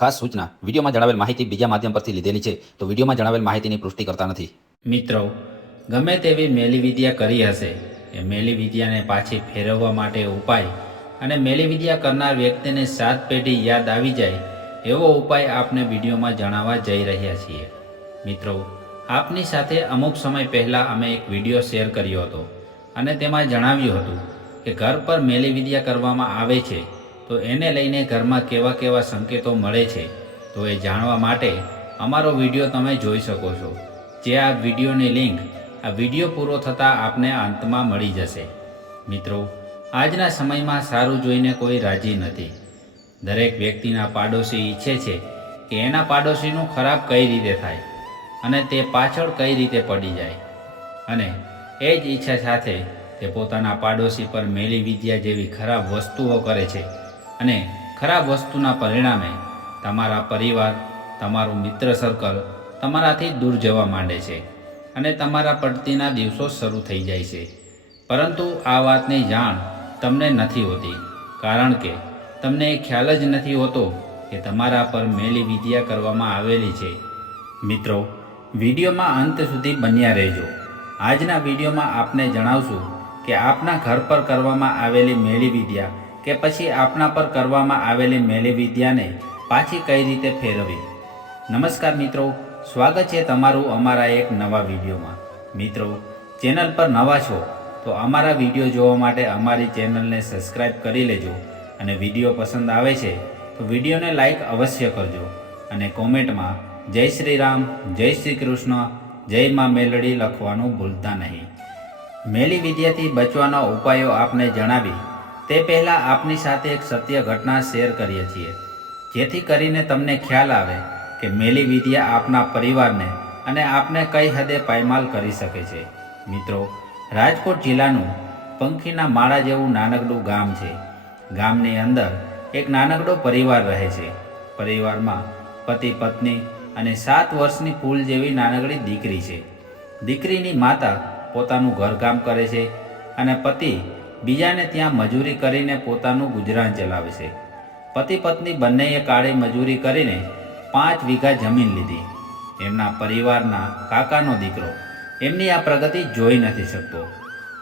ખાસ સૂચના વિડીયોમાં જણાવેલ માહિતી બીજા માધ્યમ પરથી લીધેલી છે તો વિડીયોમાં જણાવેલ માહિતીની પુષ્ટિ કરતા નથી. મિત્રો, ગમે તેવી મેલી વિદ્યા કરી હશે એ મેલી વિદ્યાને પાછી ફેરવવા માટે ઉપાય અને મેલી વિદ્યા કરનાર વ્યક્તિને 7 પેઢી યાદ આવી જાય એવો ઉપાય આપને વિડીયોમાં જણાવવા જઈ રહ્યા છીએ. મિત્રો, આપની સાથે અમુક સમય પહેલાં અમે એક વિડીયો શેર કર્યો હતો અને તેમાં જણાવ્યું હતું કે ઘર પર મેલી વિદ્યા કરવામાં આવે છે તો એને લઈને ઘરમાં કેવા કેવા સંકેતો મળે છે. તો એ જાણવા માટે અમારો વિડીયો તમે જોઈ શકો છો. જે આ વિડીયોની લિંક આ વિડીયો પૂરો થતાં આપને અંતમાં મળી જશે. મિત્રો, આજના સમયમાં સારું જોઈને કોઈ રાજી નથી. દરેક વ્યક્તિના પાડોશી ઈચ્છે છે કે એના પાડોશીનું ખરાબ કઈ રીતે થાય અને તે પાછળ કઈ રીતે પડી જાય, અને એ જ ઈચ્છા સાથે તે પોતાના પાડોશી પર મેલી વિદ્યા જેવી ખરાબ વસ્તુઓ કરે છે અને ખરાબ વસ્તુના પરિણામે તમારા પરિવાર, તમારું મિત્ર સર્કલ તમારાથી દૂર જવા માંડે છે અને તમારા પડતીના દિવસો શરૂ થઈ જાય છે. પરંતુ આ વાતની જાણ તમને નથી હોતી, કારણ કે તમને એ ખ્યાલ જ નથી હોતો કે તમારા પર મેલી વિદ્યા કરવામાં આવેલી છે. મિત્રો, વિડીયોમાં અંત સુધી બન્યા રહેજો. આજના વિડીયોમાં આપને જણાવશું કે આપના ઘર પર કરવામાં આવેલી મેલી વિદ્યા કે પછી આપના પર કરવામાં આવેલી મેલી વિદ્યાને પાછી કઈ રીતે ફેરવવી. નમસ્કાર મિત્રો, સ્વાગત છે તમારું અમારા એક નવા વિડીયોમાં. મિત્રો, ચેનલ પર નવા છો તો અમારા વિડીયો જોવા માટે અમારી ચેનલને સબસ્ક્રાઈબ કરી લેજો અને વિડીયો પસંદ આવે છે તો વિડીયોને લાઈક અવશ્ય કરજો અને કોમેન્ટમાં જય શ્રી રામ, જય શ્રી કૃષ્ણ, જય માં મેલડી લખવાનું ભૂલતા નહીં. મેલી વિદ્યાથી બચવાના ઉપાયો આપને જણાવી તે પહેલાં આપની સાથે એક સત્ય ઘટના શેર કરીએ છીએ, જેથી કરીને તમને ખ્યાલ આવે કે મેલી વિદ્યા આપના પરિવારને અને આપને કઈ હદે પાયમાલ કરી શકે છે. મિત્રો, રાજકોટ જિલ્લાનું પંખીના માળા જેવું નાનકડું ગામ છે. ગામની અંદર એક નાનકડો પરિવાર રહે છે. પરિવારમાં પતિ, પત્ની અને 7 વર્ષની ફૂલ જેવી નાનકડી દીકરી છે. દીકરીની માતા પોતાનું ઘરકામ કરે છે અને પતિ બીજાને ત્યાં મજૂરી કરીને પોતાનું ગુજરાન ચલાવે છે. પતિ પત્ની બંનેએ કાળી મજૂરી કરીને 5 વીઘા જમીન લીધી. એમના પરિવારના કાકાનો દીકરો એમની આ પ્રગતિ જોઈ નથી શકતો.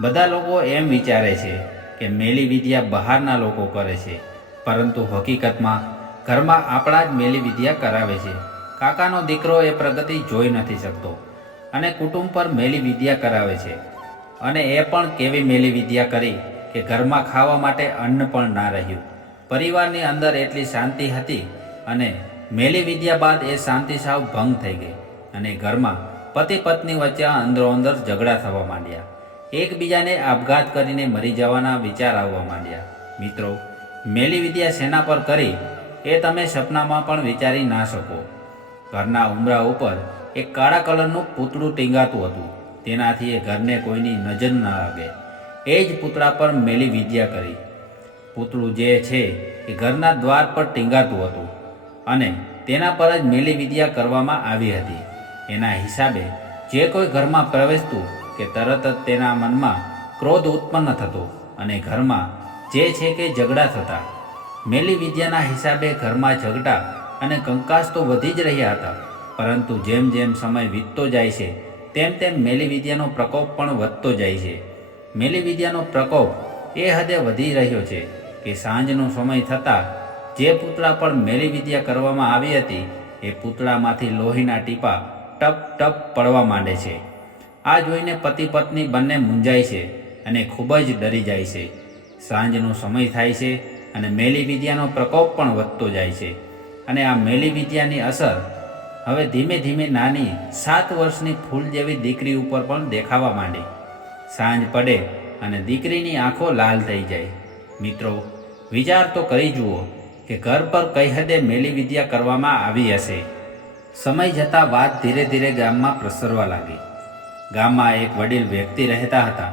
બધા લોકો એમ વિચારે છે કે મેલી વિદ્યા બહારના લોકો કરે છે, પરંતુ હકીકતમાં ઘરમાં આપણા જ મેલી વિદ્યા કરાવે છે. કાકાનો દીકરો એ પ્રગતિ જોઈ નથી શકતો અને કુટુંબ પર મેલી વિદ્યા કરાવે છે, અને એ પણ કેવી મેલી વિદ્યા કરી કે ઘરમાં ખાવા માટે અન્ન પણ ના રહ્યું. પરિવારની અંદર એટલી શાંતિ હતી અને મેલી વિદ્યા બાદ એ શાંતિ સાવ ભંગ થઈ ગઈ અને ઘરમાં પતિ પત્ની વચ્ચે અંદરો અંદર ઝઘડા થવા માંડ્યા. એકબીજાને આપઘાત કરીને મરી જવાના વિચાર આવવા માંડ્યા. મિત્રો, મેલી વિદ્યા શેના પર કરી એ તમે સપનામાં પણ વિચારી ના શકો. ઘરના ઉંબરા ઉપર એક કાળા કલરનું પૂતળું ટીંગાતું હતું. તેનાથી એ ઘરને કોઈની નજર ન લાગે એ જ પૂતળા પર મેલી વિદ્યા કરી. પૂતળું જે છે એ ઘરના દ્વાર પર ટીંગાતું હતું અને તેના પર જ મેલી વિદ્યા કરવામાં આવી હતી. એના હિસાબે જે કોઈ ઘરમાં પ્રવેશતું કે તરત જ તેના મનમાં ક્રોધ ઉત્પન્ન થતો અને ઘરમાં જે છે કે ઝઘડા થતા. મેલી વિદ્યાના હિસાબે ઘરમાં ઝઘડા અને કંકાસ તો વધી જ રહ્યા હતા, પરંતુ જેમ જેમ સમય વીતતો જાય છે તેમ તેમ મેલી વિદ્યાનો પ્રકોપ પણ વધતો જાય છે. મેલી વિદ્યાનો પ્રકોપ એ હદે વધી રહ્યો છે કે સાંજનો સમય થતાં જે પૂતળા પર મેલી વિદ્યા કરવામાં આવી હતી એ પૂતળામાંથી લોહીના ટીપા ટપ ટપ પડવા માંડે છે. આ જોઈને પતિ પત્ની બંને મૂંઝાય છે અને ખૂબ જ ડરી જાય છે. સાંજનો સમય થાય છે અને મેલી વિદ્યાનો પ્રકોપ પણ વધતો જાય છે અને આ મેલી વિદ્યાની અસર હવે ધીમે ધીમે નાની 7 વર્ષની ફૂલ જેવી દીકરી ઉપર પણ દેખાવા માંડી. સાંજ પડે અને દીકરીની આંખો લાલ થઈ જાય. મિત્રો, વિચાર તો કરી જુઓ કે ઘર પર કઈ હદે મેલી વિદ્યા કરવામાં આવી હશે. સમય જતાં વાત ધીરે ધીરે ગામમાં પ્રસરવા લાગી. ગામમાં એક વડીલ વ્યક્તિ રહેતા હતા.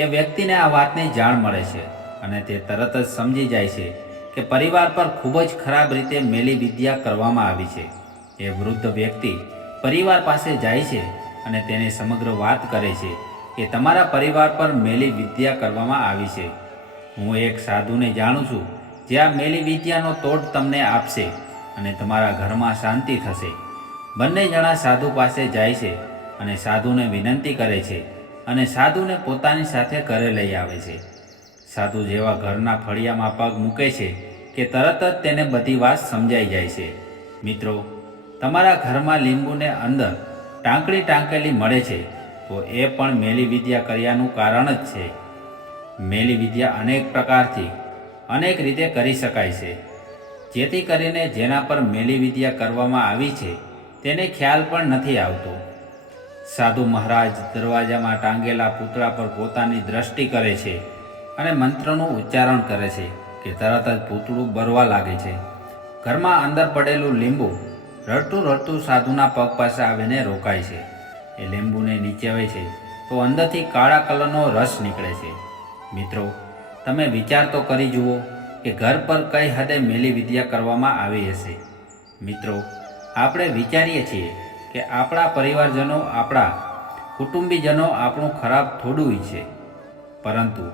એ વ્યક્તિને આ વાતની જાણ મળે છે અને તે તરત જ સમજી જાય છે કે પરિવાર પર ખૂબ જ ખરાબ રીતે મેલી વિદ્યા કરવામાં આવી છે. એ વૃદ્ધ વ્યક્તિ પરિવાર પાસે જાય છે અને તેને સમગ્ર વાત કરે છે કે તમારા પરિવાર પર મેલી વિદ્યા કરવામાં આવી છે. હું એક સાધુને જાણું છું જે આ મેલી વિદ્યાનો તોડ તમને આપશે. અને તમારા ઘરમાં શાંતિ થશે. બંને જણા સાધુ પાસે જાય છે અને સાધુને વિનંતી કરે છે અને સાધુને પોતાની સાથે ઘરે લઈ આવે છે. સાધુ જેવા ઘરના ફળિયામાં પગ મૂકે છે કે તરત જ તેને બધી વાત સમજાઈ જાય છે. મિત્રો, તમારા ઘરમાં લીંબુને અંદર ટાંકડી ટાંકેલી મળે છે તો એ પણ મેલી વિદ્યા કર્યાનું કારણ જ છે. મેલી વિદ્યા અનેક પ્રકારથી અનેક રીતે કરી શકાય છે, જેથી કરીને જેના પર મેલી વિદ્યા કરવામાં આવી છે તેને ખ્યાલ પણ નથી આવતો. સાધુ મહારાજ દરવાજામાં ટાંગેલા પૂતળા પર પોતાની દ્રષ્ટિ કરે છે અને મંત્રનું ઉચ્ચારણ કરે છે કે તરત જ પૂતળું બરવા લાગે છે. ઘરમાં અંદર પડેલું લીંબુ રડતું રડતું સાધુના પગ પાસે આવીને રોકાય છે. એ લીંબુને નીચેવે છે તો અંદરથી કાળા કલરનો રસ નીકળે છે. મિત્રો, તમે વિચાર તો કરી જુઓ કે ઘર પર કઈ હદે મેલી વિદ્યા કરવામાં આવી હશે. મિત્રો, આપણે વિચારીએ છીએ કે આપણા પરિવારજનો, આપણા કુટુંબીજનો આપણું ખરાબ થોડું ઈચ્છે, પરંતુ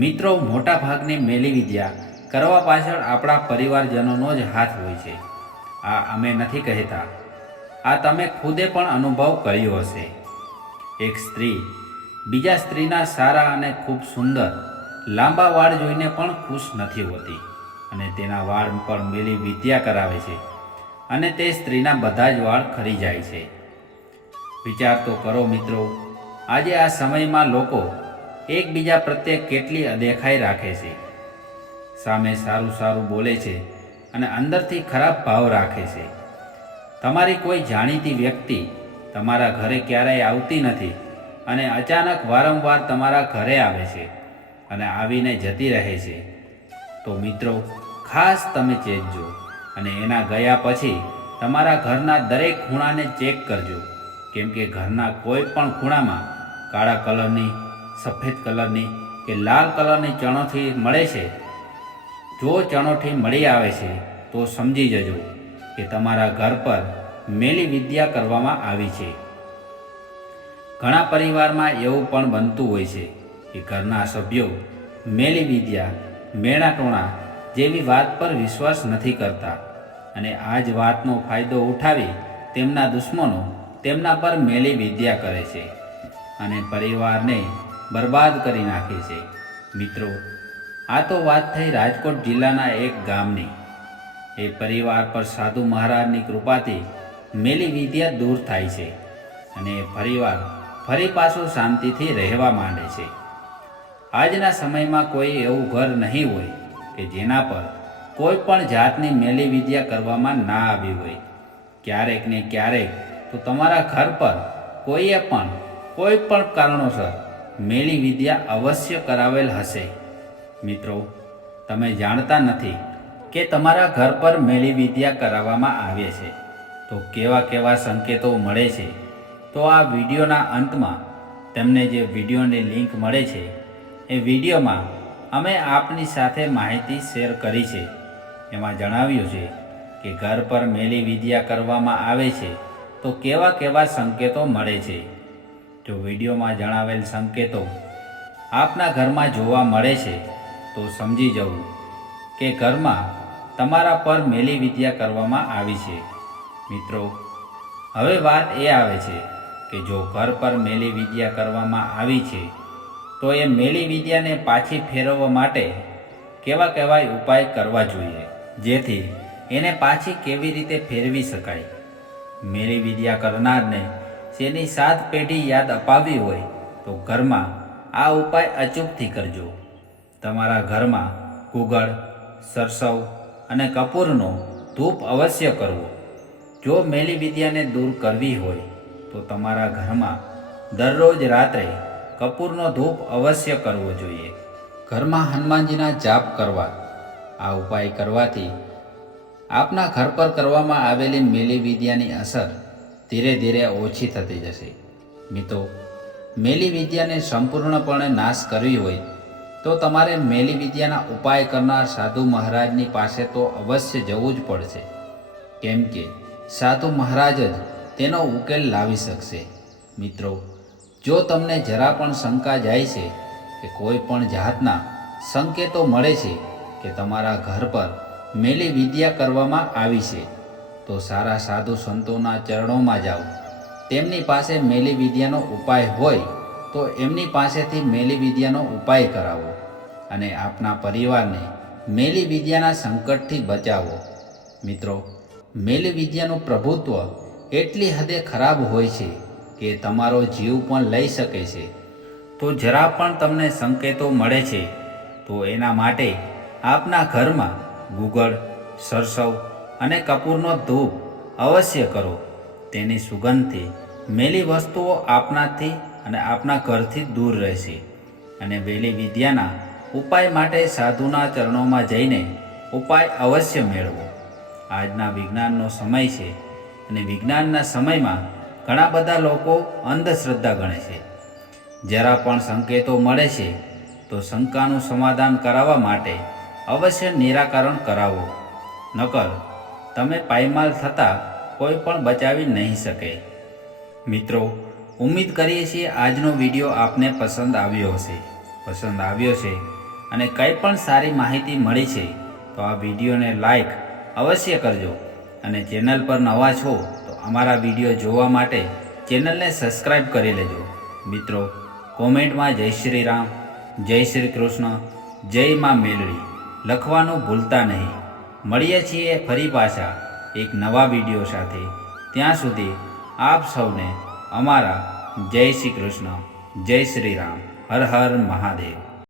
મિત્રો, મોટા ભાગની મેલી વિદ્યા કરવા પાછળ આપણા પરિવારજનોનો જ હાથ હોય છે. આ અમે નથી કહેતા, આ તમે ખુદે પણ અનુભવ કર્યો હશે. એક સ્ત્રી બીજા સ્ત્રીના સારા અને ખૂબ સુંદર લાંબા વાળ જોઈને પણ ખુશ નથી હોતી અને તેના વાળ પર મેલી વિદ્યા કરાવે છે અને તે સ્ત્રીના બધા જ વાળ ખરી જાય છે. વિચાર તો કરો મિત્રો, આજે આ સમયમાં લોકો એકબીજા પ્રત્યે કેટલી અદેખાઈ રાખે છે. સામે સારું સારું બોલે છે અને અંદરથી ખરાબ ભાવ રાખે છે. તમારી કોઈ જાણીતી વ્યક્તિ તમારા ઘરે ક્યારેય આવતી નથી અને અચાનક વારંવાર તમારા ઘરે આવે છે અને આવીને જતી રહે છે, તો મિત્રો ખાસ તમે ચેતજો અને એના ગયા પછી તમારા ઘરના દરેક ખૂણાને ચેક કરજો, કેમ કે ઘરના કોઈ પણ ખૂણામાં કાળા કલરની, સફેદ કલરની કે લાલ કલરની ચણોથી મળે છે. જો ચણોથી મળી આવે છે તો સમજી જજો કે તમારા ઘર પર મેલી વિદ્યા કરવામાં આવી છે. ઘણા પરિવારમાં એવું પણ બનતું હોય છે કે ઘરના સભ્યો મેલી વિદ્યા, મેણાટોણા જેવી વાત પર વિશ્વાસ નથી કરતા અને આ જ વાતનો ફાયદો ઉઠાવી તેમના દુશ્મનો તેમના પર મેલી વિદ્યા કરે છે અને પરિવારને બરબાદ કરી નાખે છે. મિત્રો, આ તો વાત થઈ રાજકોટ જિલ્લાના એક ગામની. એ પરિવાર પર સાધુ મહારાજની કૃપાથી મેલી વિદ્યા દૂર થાય છે અને એ પરિવાર ફરી પાછું શાંતિથી રહેવા માંડે છે. આજના સમયમાં કોઈ એવું ઘર નહીં હોય કે જેના પર કોઈ પણ જાતની મેલી વિદ્યા કરવામાં ના આવી હોય. ક્યારેક ને ક્યારેક તો તમારા ઘર પર કોઈએ પણ કોઈ પણ કારણોસર મેલી વિદ્યા અવશ્ય કરાવેલ હશે. મિત્રો, તમે જાણતા નથી કે તમારા ઘર પર મેલી વિદ્યા કરાવવામાં આવે છે તો કેવા કેવા સંકેતો મળે છે. તો આ વિડીયોના અંતમાં તમને જે વિડીયોની લિંક મળે છે એ વિડીયોમાં અમે આપની સાથે માહિતી શેર કરી છે. એમાં જણાવ્યું છે કે ઘર પર મેલી વિદ્યા કરવામાં આવે છે તો કેવા કેવા સંકેતો મળે છે. જો વિડીયોમાં જણાવેલ સંકેતો આપના ઘરમાં જોવા મળે છે તો સમજી જવું કે ઘરમાં તમારા પર મેલી વિદ્યા કરવામાં આવી છે. મિત્રો, હવે વાત એ આવે છે કે જો ઘર પર મેલી વિદ્યા કરવામાં આવી છે તો એ મેલી વિદ્યાને પાછી ફેરવવા માટે કેવા કેવા ઉપાય કરવા જોઈએ, જેથી એને પાછી કેવી રીતે ફેરવી શકાય. મેલી વિદ્યા કરનારને જેની 7 પેઢી યાદ અપાવી હોય તો ઘરમાં આ ઉપાય અચૂકથી કરજો. તમારા ઘરમાં કુગળ, સરસવ અને કપૂરનો ધૂપ અવશ્ય કરવો. જો મેલી વિદ્યાને દૂર કરવી હોય તો તમારા ઘરમાં દરરોજ રાત્રે કપૂરનો ધૂપ અવશ્ય કરવો જોઈએ. ઘરમાં હનુમાનજીના જાપ કરવા. આ ઉપાય કરવાથી આપના ઘર પર કરવામાં આવેલી મેલી વિદ્યાની અસર ધીરે ધીરે ઓછી થતી જશે. મિત્રો, મેલી વિદ્યાને સંપૂર્ણપણે નાશ કરવી હોય તો તમારે મેલી વિદ્યાના ઉપાય કરનાર સાધુ મહારાજની પાસે તો અવશ્ય જવું જ પડશે, કેમ કે સાધુ મહારાજ જ તેનો ઉકેલ લાવી શકશે. મિત્રો, જો તમને જરા પણ શંકા જાય છે કે કોઈ પણ જાતના સંકેતો મળે છે કે તમારા ઘર પર મેલી વિદ્યા કરવામાં આવી છે, તો સારા સાધુ સંતોના ચરણોમાં જાઓ. તેમની પાસે મેલી વિદ્યાનો ઉપાય હોય તો એમની પાસેથી મેલી વિદ્યાનો ઉપાય કરાવો અને આપના પરિવારને મેલી વિદ્યાના સંકટથી બચાવો. મિત્રો, મેલી વિદ્યાનું પ્રભુત્વ એટલી હદે ખરાબ હોય છે કે તમારો જીવ પણ લઈ શકે છે. તો જરા પણ તમને સંકેતો મળે છે તો એના માટે આપના ઘરમાં ગુગળ, સરસવ અને કપૂરનો ધૂપ અવશ્ય કરો. તેની સુગંધથી મેલી વસ્તુઓ આપનાથી અને આપના ઘરથી દૂર રહેશે. અને મેલી વિદ્યાના ઉપાય માટે સાધુના ચરણોમાં જઈને ઉપાય અવશ્ય મેળવો. આજના વિજ્ઞાનનો સમય છે અને વિજ્ઞાનના સમયમાં ઘણા બધા લોકો અંધશ્રદ્ધા ગણે છે. જરા પણ સંકેતો મળે છે તો શંકાનું સમાધાન કરાવવા માટે અવશ્ય નિરાકરણ કરાવો. નકર તમે પાયમાલ થતાં કોઈ પણ બચાવી નહીં શકે. મિત્રો, ઉમ્મીદ કરીએ છીએ આજનો વિડીયો આપને પસંદ આવ્યો હશે. પસંદ આવ્યો છે અને કંઈ પણ સારી માહિતી મળી છે તો આ વિડીયોને લાઈક અવશ્ય કરજો અને ચેનલ પર નવા છો તો અમારા વિડીયો જોવા માટે ચેનલને સબસ્ક્રાઈબ કરી લેજો. મિત્રો, કોમેન્ટમાં જય શ્રી રામ, જય શ્રી કૃષ્ણ, જય માં મેલડી લખવાનું ભૂલતા નહીં. મળીએ છીએ ફરી પાછા એક નવા વિડીયો સાથે. ત્યાં સુધી આપ સૌને અમારા જય શ્રી કૃષ્ણ, જય શ્રી રામ, હર હર મહાદેવ.